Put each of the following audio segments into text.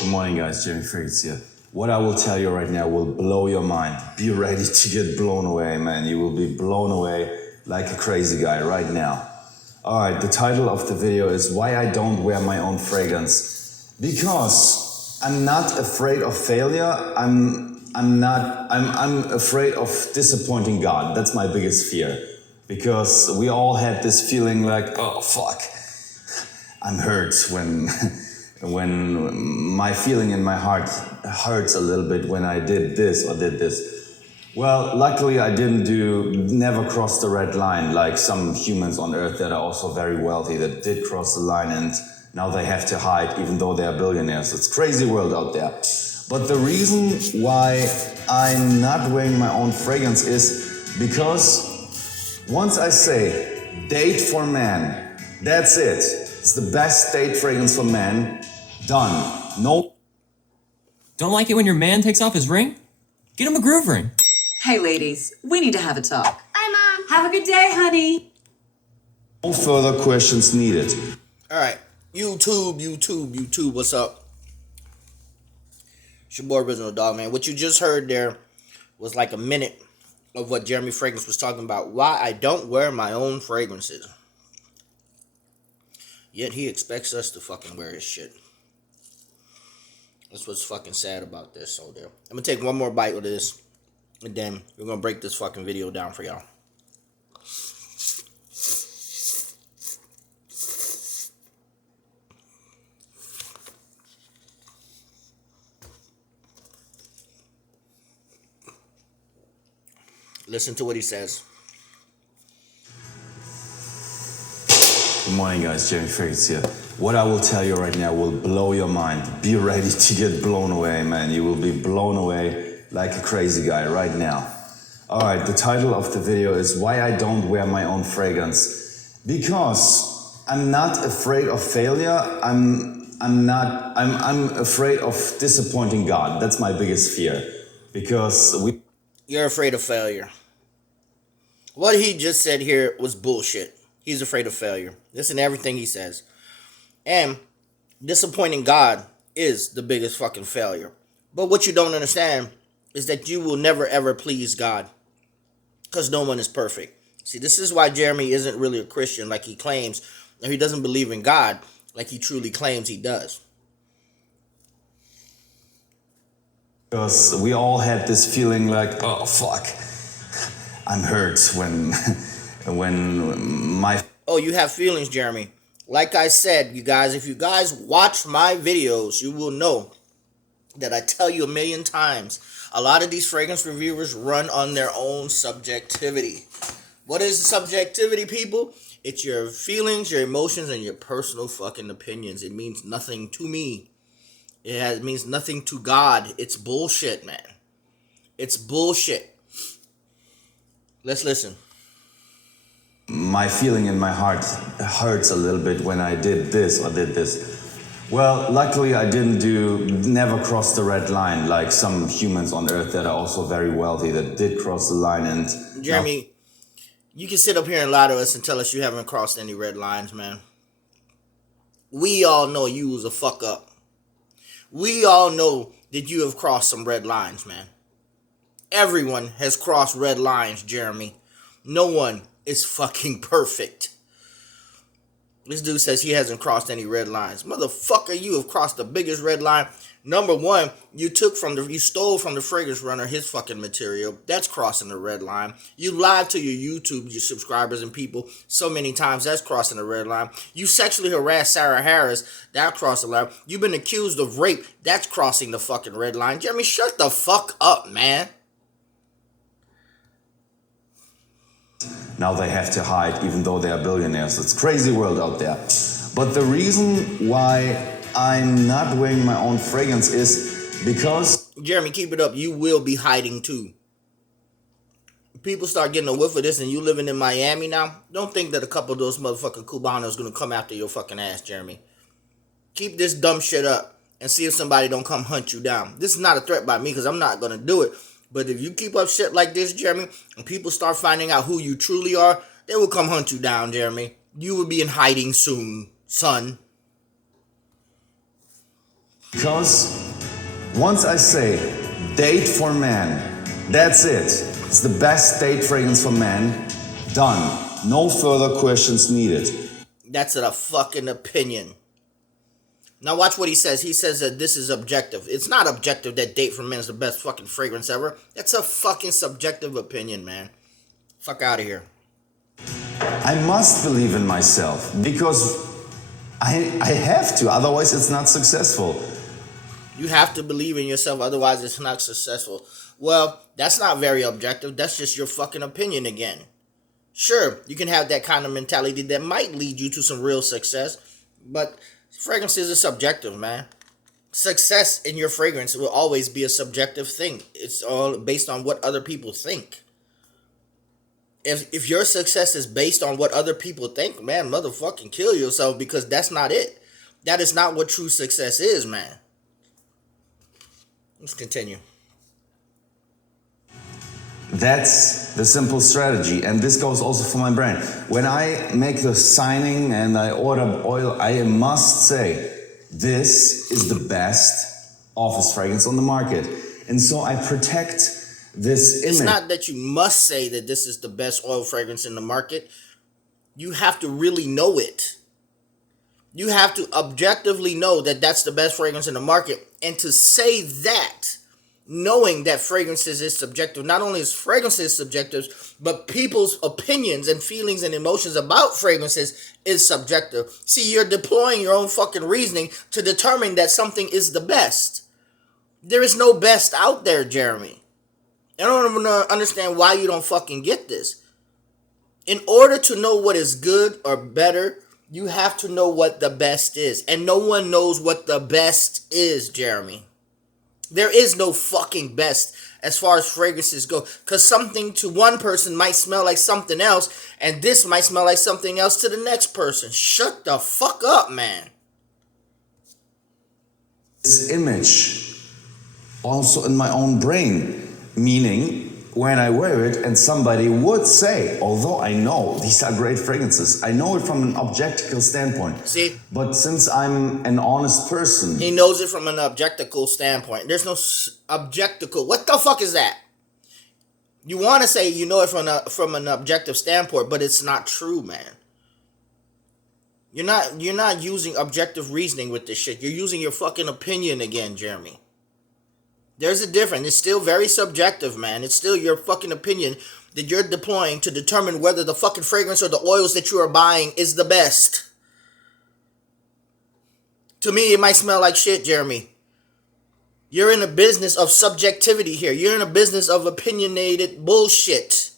Good morning, guys. Jamie Friggins here. What I will tell you right now will blow your mind. Be ready to get blown away, man. You will be blown away like a crazy guy right now. Alright, the title of the video is Why I Don't Wear My Own Fragrance. Because I'm not afraid of failure. I'm afraid of disappointing God. That's my biggest fear. Because we all had this feeling like, oh fuck, I'm hurt when my feeling in my heart hurts a little bit when I did this or did this. Well, luckily I never crossed the red line like some humans on earth that are also very wealthy that did cross the line and now they have to hide even though they are billionaires. It's a crazy world out there. But the reason why I'm not wearing my own fragrance is because once I say date for man, that's it. It's the best date fragrance for men. Done. No. Don't like it when your man takes off his ring? Get him a groove ring. Hey ladies, we need to have a talk. Hi, Mom. Have a good day, honey. No further questions needed. Alright, YouTube, what's up? It's your boy Original Dog, man. What you just heard there was like a minute of what Jeremy Fragrance was talking about. Why I don't wear my own fragrances. Yet he expects us to fucking wear his shit. That's what's fucking sad about this. So there. I'm gonna take one more bite of this. And then we're gonna break this fucking video down for y'all. Listen to what he says. Good morning, guys. Jamie Friggins here. What I will tell you right now will blow your mind. Be ready to get blown away, man. You will be blown away like a crazy guy right now. Alright, the title of the video is Why I Don't Wear My Own Fragrance. Because I'm not afraid of failure. I'm afraid of disappointing God. That's my biggest fear. Because You're afraid of failure. What he just said here was bullshit. He's afraid of failure. Listen to everything he says. And disappointing God is the biggest fucking failure. But what you don't understand is that you will never ever please God. Because no one is perfect. See, this is why Jeremy isn't really a Christian like he claims. Or he doesn't believe in God like he truly claims he does. Because we all had this feeling like, oh fuck, I'm hurt when my... Oh, you have feelings, Jeremy. Like I said, you guys, if you guys watch my videos, you will know that I tell you a million times, a lot of these fragrance reviewers run on their own subjectivity. What is subjectivity, people? It's your feelings, your emotions, and your personal fucking opinions. It means nothing to me. It means nothing to God. It's bullshit, man. It's bullshit. Let's listen. My feeling in my heart hurts a little bit when I did this or did this. Well, luckily I never crossed the red line like some humans on earth that are also very wealthy that did cross the line and... Jeremy, you can sit up here and lie to us and tell us you haven't crossed any red lines, man. We all know you was a fuck up. We all know that you have crossed some red lines, man. Everyone has crossed red lines, Jeremy. No one is fucking perfect. This dude says he hasn't crossed any red lines. Motherfucker, you have crossed the biggest red line. Number one, you stole from the fragrance runner his fucking material. That's crossing the red line. You lied to your YouTube, your subscribers and people so many times. That's crossing the red line. You sexually harassed Sarah Harris. That crossed the line. You've been accused of rape. That's crossing the fucking red line. Jeremy, shut the fuck up, man. Now they have to hide even though they are billionaires. It's a crazy world out there. But the reason why I'm not wearing my own fragrance is because... Jeremy, keep it up. You will be hiding too. People start getting a whiff of this and you living in Miami now. Don't think that a couple of those motherfucking Cubanos gonna come after your fucking ass, Jeremy. Keep this dumb shit up and see if somebody don't come hunt you down. This is not a threat by me because I'm not gonna do it. But if you keep up shit like this, Jeremy, and people start finding out who you truly are, they will come hunt you down, Jeremy. You will be in hiding soon, son. Because once I say date for men, that's it. It's the best date fragrance for men. Done. No further questions needed. That's a fucking opinion. Now watch what he says. He says that this is objective. It's not objective that Date for Men is the best fucking fragrance ever. That's a fucking subjective opinion, man. Fuck out of here. I must believe in myself because I have to, otherwise it's not successful. You have to believe in yourself, otherwise it's not successful. Well, that's not very objective. That's just your fucking opinion again. Sure, you can have that kind of mentality that might lead you to some real success, but fragrances are subjective, man. Success in your fragrance will always be a subjective thing. It's all based on what other people think. If your success is based on what other people think, man, motherfucking kill yourself, because that's not it. That is not what true success is, man. Let's continue. That's the simple strategy, and this goes also for my brand. When I make the signing and I order oil, I must say, this is the best office fragrance on the market. And so I protect this image. It's not that you must say that this is the best oil fragrance in the market. You have to really know it. You have to objectively know that that's the best fragrance in the market. And to say that, knowing that fragrances is subjective, not only is fragrances subjective, but people's opinions and feelings and emotions about fragrances is subjective. See, you're deploying your own fucking reasoning to determine that something is the best. There is no best out there, Jeremy. I don't even understand why you don't fucking get this. In order to know what is good or better, you have to know what the best is. And no one knows what the best is, Jeremy. There is no fucking best as far as fragrances go. Because something to one person might smell like something else, and this might smell like something else to the next person. Shut the fuck up, man. This image also in my own brain. Meaning, when I wear it and somebody would say, although I know these are great fragrances, I know it from an objectical standpoint. See? But since I'm an honest person... He knows it from an objectical standpoint. There's no objectical. What the fuck is that? You want to say you know it from an objective standpoint, but it's not true, man. You're not using objective reasoning with this shit. You're using your fucking opinion again, Jeremy. There's a difference. It's still very subjective, man. It's still your fucking opinion that you're deploying to determine whether the fucking fragrance or the oils that you are buying is the best. To me, it might smell like shit, Jeremy. You're in a business of subjectivity here. You're in a business of opinionated bullshit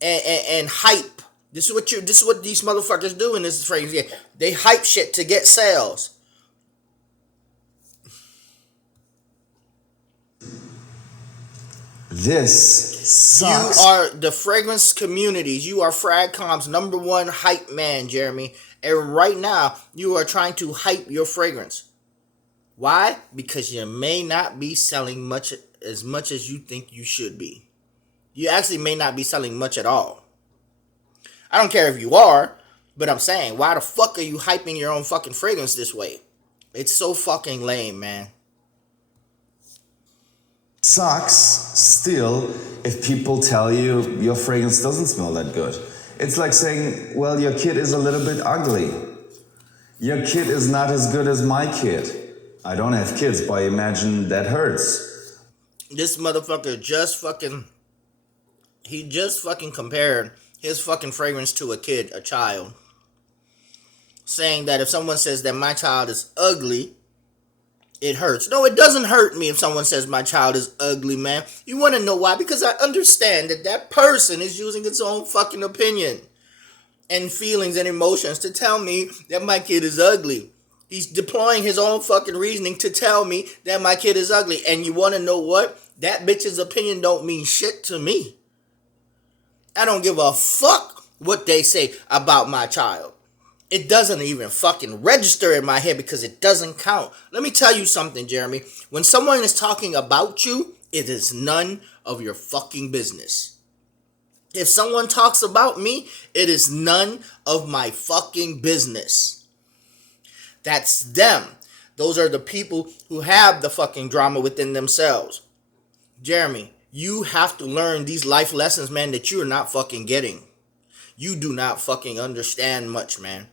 and hype. This is what these motherfuckers do in this fragrance. Yeah, they hype shit to get sales. This sucks. You are the fragrance communities. You are Fragcom's number one hype man, Jeremy. And right now, you are trying to hype your fragrance. Why? Because you may not be selling much as you think you should be. You actually may not be selling much at all. I don't care if you are, but I'm saying, why the fuck are you hyping your own fucking fragrance this way? It's so fucking lame, man. Sucks still if people tell you your fragrance doesn't smell that good. It's like saying, well, your kid is a little bit ugly. Your kid is not as good as my kid. I don't have kids, but I imagine that hurts. This motherfucker just fucking compared his fucking fragrance to a child. Saying that if someone says that my child is ugly, it hurts. No, it doesn't hurt me if someone says my child is ugly, man. You want to know why? Because I understand that that person is using its own fucking opinion and feelings and emotions to tell me that my kid is ugly. He's deploying his own fucking reasoning to tell me that my kid is ugly. And you want to know what? That bitch's opinion don't mean shit to me. I don't give a fuck what they say about my child. It doesn't even fucking register in my head because it doesn't count. Let me tell you something, Jeremy. When someone is talking about you, it is none of your fucking business. If someone talks about me, it is none of my fucking business. That's them. Those are the people who have the fucking drama within themselves. Jeremy, you have to learn these life lessons, man, that you're not fucking getting. You do not fucking understand much, man.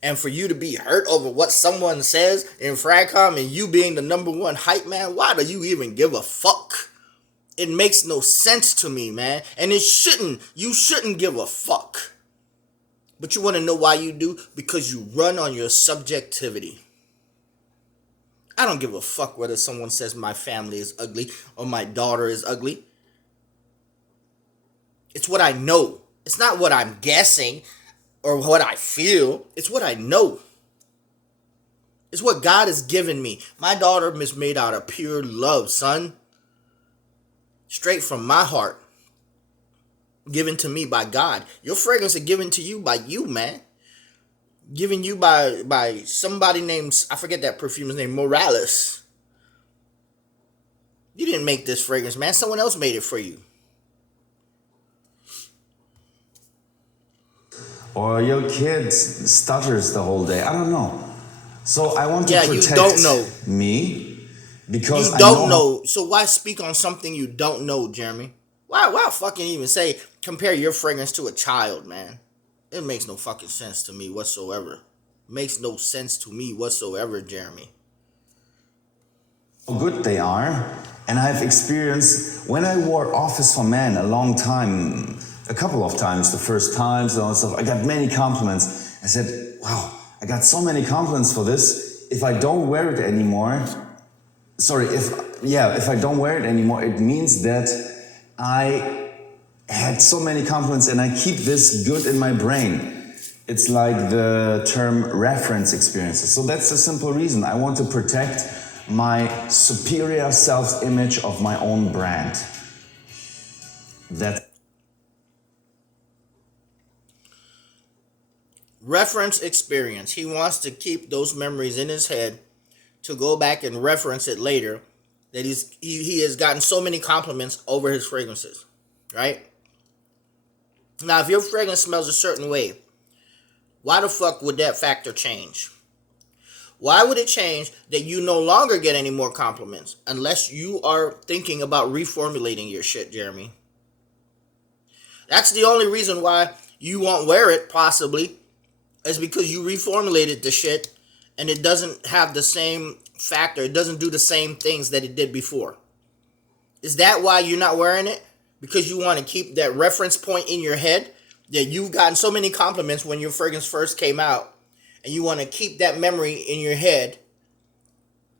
And for you to be hurt over what someone says in Fragcom and you being the number one hype man, why do you even give a fuck? It makes no sense to me, man. And it shouldn't. You shouldn't give a fuck. But you want to know why you do? Because you run on your subjectivity. I don't give a fuck whether someone says my family is ugly or my daughter is ugly. It's what I know. It's not what I'm guessing or what I feel. It's what I know. It's what God has given me. My daughter is made out of pure love, son. Straight from my heart. Given to me by God. Your fragrance is given to you by you, man. Given you by somebody named, I forget that perfume's name, Morales. You didn't make this fragrance, man. Someone else made it for you. Or your kid stutters the whole day. I don't know. So I want to protect you don't know. me because you I don't know. know. So why speak on something you don't know, Jeremy? Why fucking even say compare your fragrance to a child, man? It makes no fucking sense to me whatsoever. Makes no sense to me whatsoever, Jeremy. How good they are. And I've experienced when I wore Office for Men a long time, a couple of times, the first times and all that stuff, I got many compliments. I said, wow, I got so many compliments for this. If I don't wear it anymore, if I don't wear it anymore, it means that I had so many compliments and I keep this good in my brain. It's like the term reference experiences. So that's the simple reason. I want to protect my superior self-image of my own brand. That's reference experience. He wants to keep those memories in his head to go back and reference it later. That he has gotten so many compliments over his fragrances, right? Now, if your fragrance smells a certain way, why the fuck would that factor change? Why would it change that you no longer get any more compliments unless you are thinking about reformulating your shit, Jeremy? That's the only reason why you won't wear it, possibly, is because you reformulated the shit and it doesn't have the same factor. It doesn't do the same things that it did before. Is that why you're not wearing it? Because you want to keep that reference point in your head that you've gotten so many compliments when your fragrance first came out, and you want to keep that memory in your head.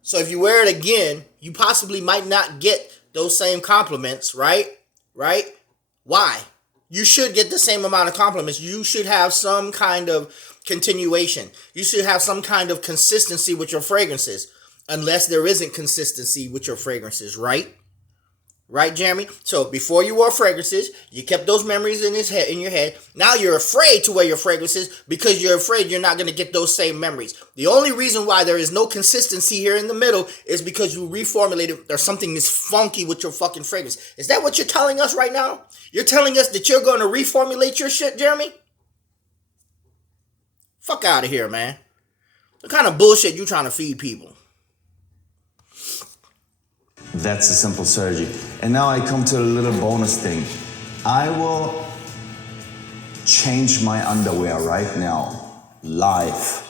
So if you wear it again, you possibly might not get those same compliments, right? Right? Why? You should get the same amount of compliments. You should have some kind of continuation. You should have some kind of consistency with your fragrances, unless there isn't consistency with your fragrances, right? Right, Jeremy? So before you wore fragrances, you kept those memories in your head. Now you're afraid to wear your fragrances because you're afraid you're not going to get those same memories. The only reason why there is no consistency here in the middle is because you reformulated or something is funky with your fucking fragrance. Is that what you're telling us right now? You're telling us that you're going to reformulate your shit, Jeremy? Fuck out of here, man. What kind of bullshit you trying to feed people? That's a simple strategy. And now I come to a little bonus thing. I will change my underwear right now, live.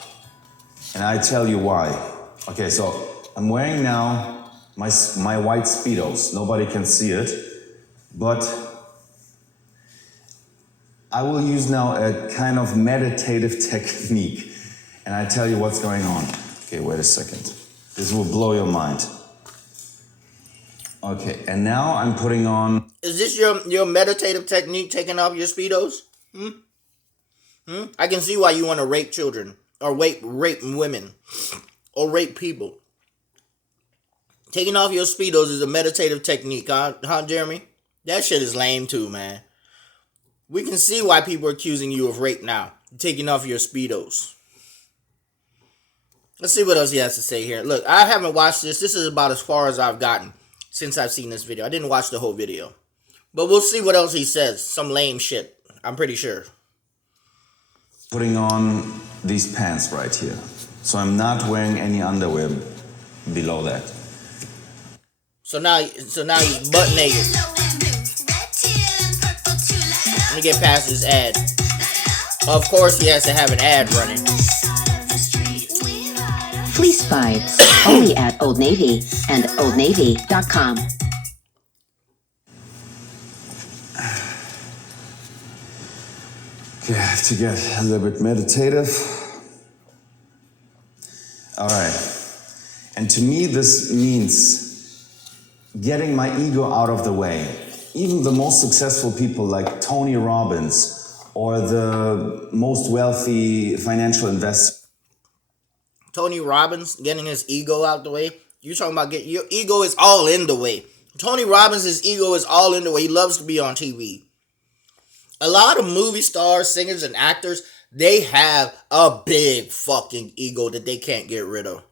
And I tell you why. Okay, so I'm wearing now my white Speedos. Nobody can see it, but I will use now a kind of meditative technique. And I tell you what's going on. Okay, wait a second. This will blow your mind. Okay, and now I'm putting on... Is this your meditative technique, taking off your Speedos? I can see why you want to rape children, or rape women, or rape people. Taking off your Speedos is a meditative technique, huh, Jeremy? That shit is lame too, man. We can see why people are accusing you of rape now. Taking off your Speedos. Let's see what else he has to say here. Look, I haven't watched this. This is about as far as I've gotten since I've seen this video. I didn't watch the whole video. But we'll see what else he says. Some lame shit, I'm pretty sure. Putting on these pants right here. So I'm not wearing any underwear below that. So now he's butt naked. Let me get past this ad. Of course he has to have an ad running. Fleece Vibes, only at Old Navy and OldNavy.com. Okay, I have to get a little bit meditative. All right. And to me, this means getting my ego out of the way. Even the most successful people like Tony Robbins or the most wealthy financial investors. Tony Robbins getting his ego out the way. You talking about your ego is all in the way. Tony Robbins' ego is all in the way. He loves to be on TV. A lot of movie stars, singers, and actors, they have a big fucking ego that they can't get rid of.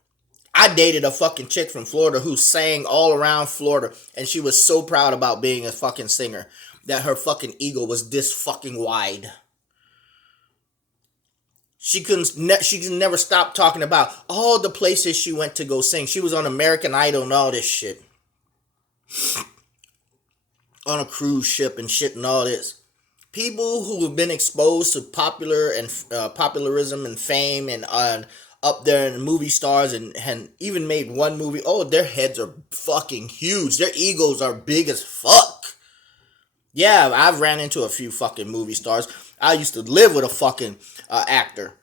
I dated a fucking chick from Florida who sang all around Florida, and she was so proud about being a fucking singer that her fucking ego was this fucking wide. She could never stop talking about all the places she went to go sing. She was on American Idol and all this shit. On a cruise ship and shit and all this. People who have been exposed to popularism and fame and up there in movie stars and even made one movie. Oh, their heads are fucking huge. Their egos are big as fuck. Yeah, I've ran into a few fucking movie stars. I used to live with a fucking actor.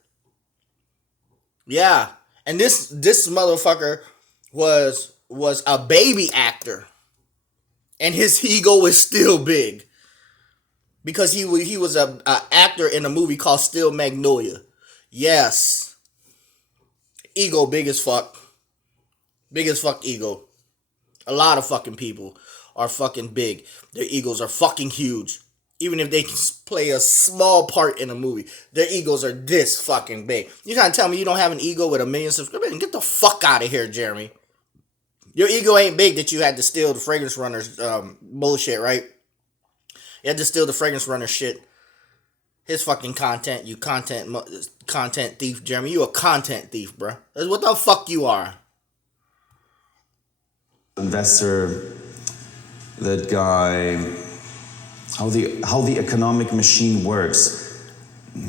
Yeah, and this motherfucker was a baby actor, and his ego was still big because he was a actor in a movie called Still Magnolia. Yes, ego big as fuck ego. A lot of fucking people are fucking big. Their egos are fucking huge. Even if they can play a small part in a movie, their egos are this fucking big. You trying to tell me you don't have an ego with 1 million subscribers? Get the fuck out of here, Jeremy. Your ego ain't big that you had to steal the Fragrance Runner's bullshit, right? You had to steal the Fragrance Runner shit. His fucking content, you content thief, Jeremy. You a content thief, bro. That's what the fuck you are. Investor, that guy, how the economic machine works.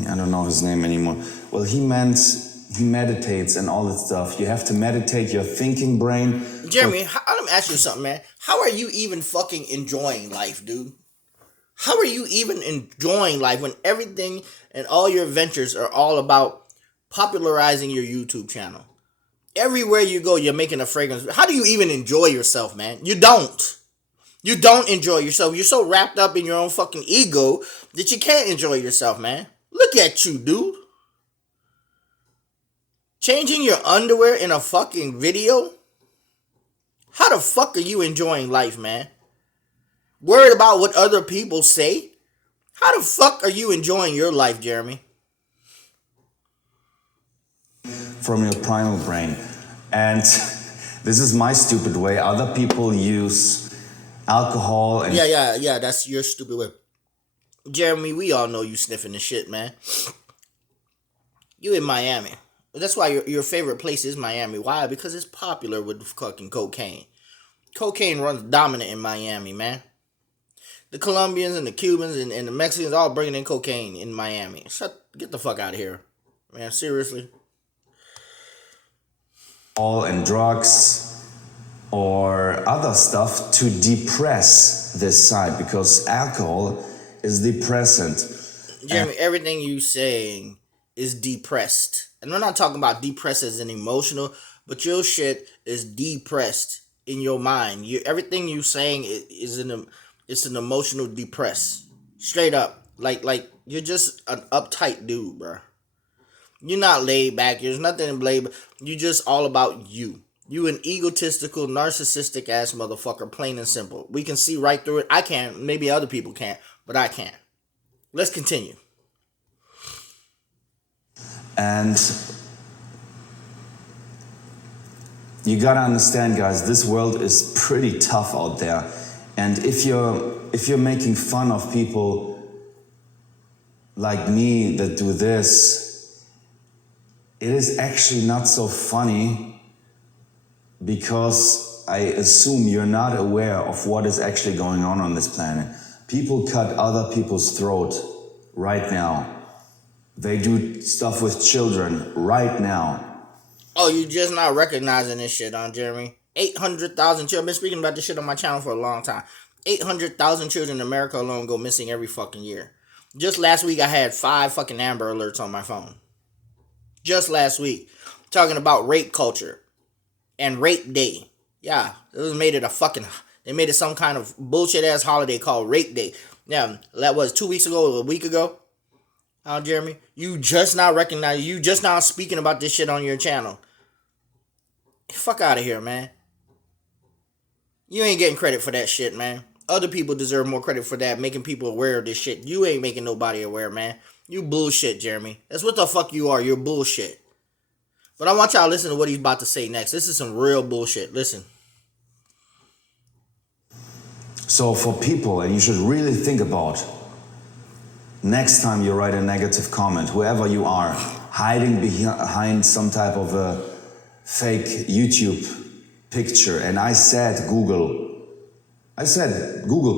I don't know his name anymore. Well, he meditates and all that stuff. You have to meditate your thinking brain. Jeremy, let me ask you something, man. How are you even fucking enjoying life, dude? How are you even enjoying life when everything and all your ventures are all about popularizing your YouTube channel? Everywhere you go, you're making a fragrance. How do you even enjoy yourself, man? You don't. You don't enjoy yourself. You're so wrapped up in your own fucking ego that you can't enjoy yourself, man. Look at you, dude. Changing your underwear in a fucking video? How the fuck are you enjoying life, man? Worried about what other people say? How the fuck are you enjoying your life, Jeremy? From your primal brain. And this is my stupid way. Other people use alcohol and... Yeah, that's your stupid way. Jeremy, we all know you sniffing the shit, man. You in Miami. That's why your favorite place is Miami. Why? Because it's popular with fucking cocaine. Cocaine runs dominant in Miami, man. The Colombians and the Cubans and the Mexicans all bringing in cocaine in Miami. Get the fuck out of here. Man, seriously. And drugs or other stuff to depress this side, because alcohol is depressant. Jeremy, everything you saying is depressed. And we're not talking about depressed as an emotional, but your shit is depressed in your mind. Everything you saying is it's an emotional depress. Straight up. Like you're just an uptight dude, bro. You're not laid back. There's nothing laid back. You just all about you. You an egotistical, narcissistic ass motherfucker, plain and simple. We can see right through it. I can't. Maybe other people can't, but I can't. Let's continue. And you gotta understand, guys, this world is pretty tough out there. And if you're making fun of people like me that do this, it is actually not so funny because I assume you're not aware of what is actually going on this planet. People cut other people's throat right now. They do stuff with children right now. Oh, you just not recognizing this shit, Jeremy? 800,000 children. I've been speaking about this shit on my channel for a long time. 800,000 children in America alone go missing every fucking year. Just last week, I had 5 fucking Amber Alerts on my phone. Just last week. Talking about rape culture. And Rape Day. Yeah, they made it some kind of bullshit ass holiday called Rape Day. Yeah, that was 2 weeks ago, a week ago. Jeremy, you just now recognize, you just now speaking about this shit on your channel. Fuck out of here, man. You ain't getting credit for that shit, man. Other people deserve more credit for that, making people aware of this shit. You ain't making nobody aware, man. You bullshit, Jeremy. That's what the fuck you are. You're bullshit. But I want y'all to listen to what he's about to say next. This is some real bullshit. Listen. So for people, and you should really think about, next time you write a negative comment, whoever you are, hiding behind some type of a fake YouTube picture, and I said Google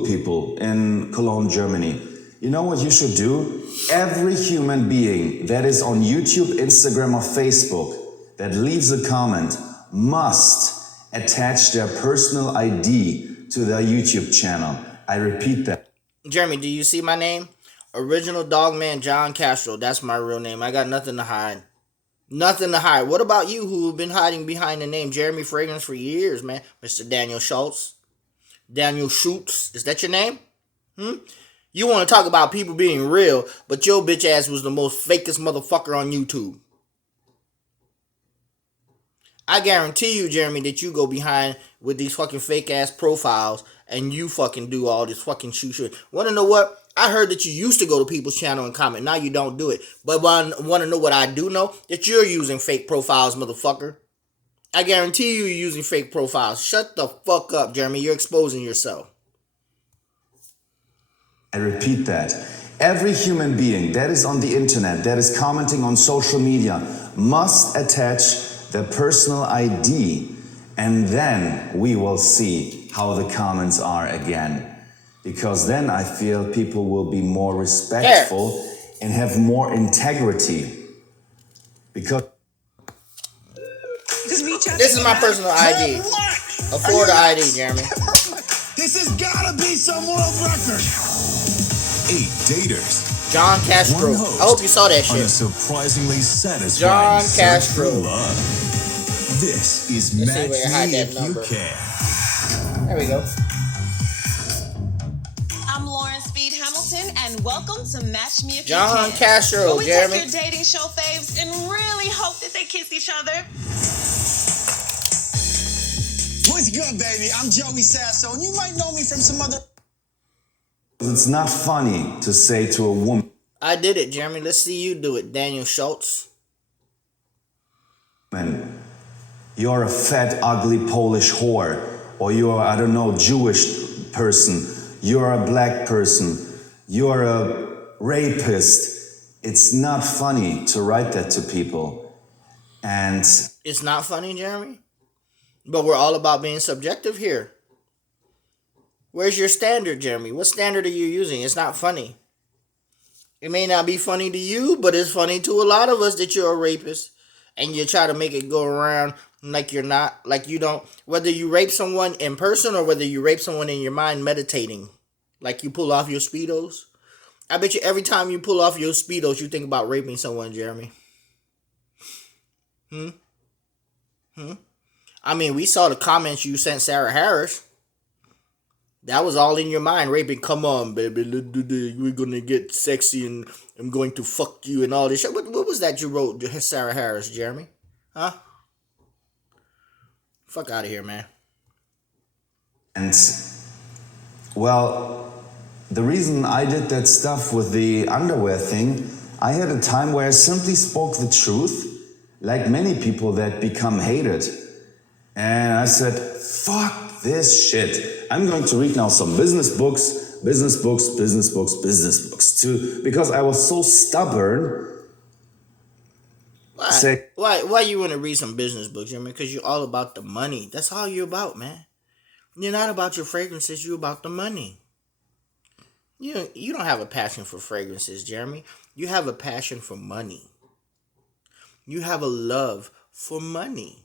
people in Cologne, Germany. You know what you should do? Every human being that is on YouTube, Instagram, or Facebook that leaves a comment must attach their personal ID to their YouTube channel. I repeat that. Jeremy, do you see my name? Original Dogman John Castro. That's my real name. I got nothing to hide. Nothing to hide. What about you who have been hiding behind the name Jeremy Fragrance for years, man? Mr. Daniel Schultz. Daniel Schultz. Is that your name? You want to talk about people being real, but your bitch ass was the most fakest motherfucker on YouTube. I guarantee you, Jeremy, that you go behind with these fucking fake ass profiles and you fucking do all this fucking shit. Want to know what? I heard that you used to go to people's channel and comment. Now you don't do it. But want to know what I do know? That you're using fake profiles, motherfucker. I guarantee you you're using fake profiles. Shut the fuck up, Jeremy. You're exposing yourself. I repeat that. Every human being that is on the internet, that is commenting on social media, must attach their personal ID, and then we will see how the comments are again. Because then I feel people will be more respectful and have more integrity. Because this is my personal ID. A Florida ID, Jeremy. This has gotta be some world record. 8 daters. John Castro. One host I hope you saw that on a shit. surprisingly satisfying John search Castro. for love. This is Let's see Match where I hide Me that If You number. Can. There we go. I'm Lauren Speed Hamilton, and welcome to Match Me If You John Can. Castro, where we Jeremy. test your dating show faves and really hope that they kiss each other. What's good, baby? I'm Joey Sasso, and you might know me from some other... it's not funny to say to a woman, I did it, Jeremy. Let's see you do it, Daniel Schultz. you're a fat, ugly Polish whore, or you're, I don't know, Jewish person, you're a black person, you're a rapist. It's not funny to write that to people. And It's not funny, Jeremy? But we're all about being subjective here. Where's your standard, Jeremy? What standard are you using? It's not funny. It may not be funny to you, but it's funny to a lot of us that you're a rapist. And you try to make it go around like you're not, like you don't. Whether you rape someone in person or whether you rape someone in your mind meditating. Like you pull off your Speedos. I bet you every time you pull off your Speedos, you think about raping someone, Jeremy. I mean, we saw the comments you sent Sarah Harris. That was all in your mind, raping. Come on, baby, we're gonna get sexy and I'm going to fuck you and all this shit. What was that you wrote to Sarah Harris, Jeremy? Huh? Fuck out of here, man. And, well, the reason I did that stuff with the underwear thing, I had a time where I simply spoke the truth, like many people that become hated. And I said, fuck this shit. I'm going to read now some business books, too, because I was so stubborn. Say, Why you want to read some business books, Jeremy? Because you're all about the money. That's all you're about, man. You're not about your fragrances. You're about the money. You don't have a passion for fragrances, Jeremy. You have a passion for money. You have a love for money.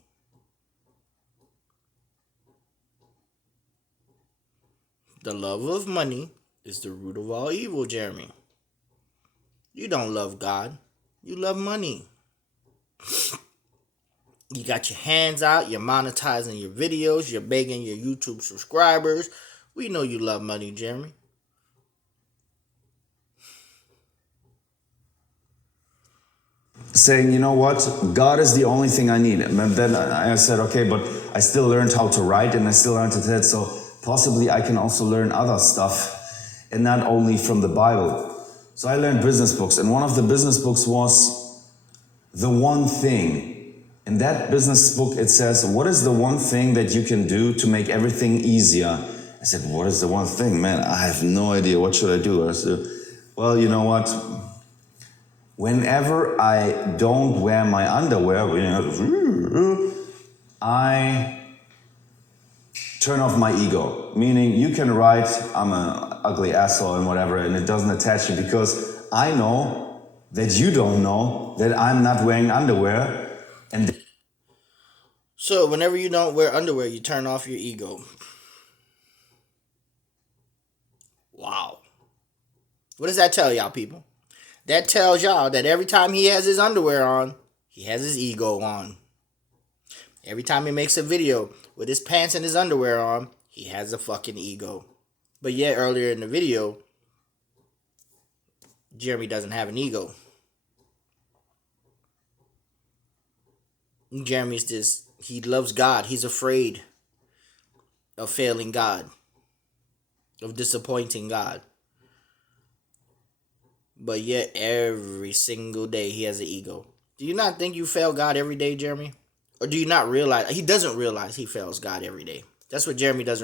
The love of money is the root of all evil, Jeremy. You don't love God. You love money. You got your hands out. You're monetizing your videos. You're begging your YouTube subscribers. We know you love money, Jeremy. saying, you know what, God is the only thing I need. And then I said, okay, but I still learned how to write and I still learned to teach, so possibly I can also learn other stuff, and not only from the Bible. So I learned business books, and one of the business books was The One Thing. In that business book, it says, what is the one thing that you can do to make everything easier? I said, what is the one thing? Man, I have no idea. What should I do? I said, well, you know what? Whenever I don't wear my underwear, I turn off my ego. Meaning, you can write, I'm an ugly asshole and whatever, and it doesn't attach you, because I know that you don't know that I'm not wearing underwear. And So whenever you don't wear underwear, you turn off your ego. Wow. What does that tell y'all, people? That tells y'all that every time he has his underwear on, he has his ego on. Every time he makes a video with his pants and his underwear on, he has a fucking ego. But yet earlier in the video, Jeremy doesn't have an ego. Jeremy's this, he loves God. He's afraid of failing God, of disappointing God. But yet every single day he has an ego. Do you not think you fail God every day, Jeremy? Or do you not realize, he doesn't realize he fails God every day. That's what Jeremy doesn't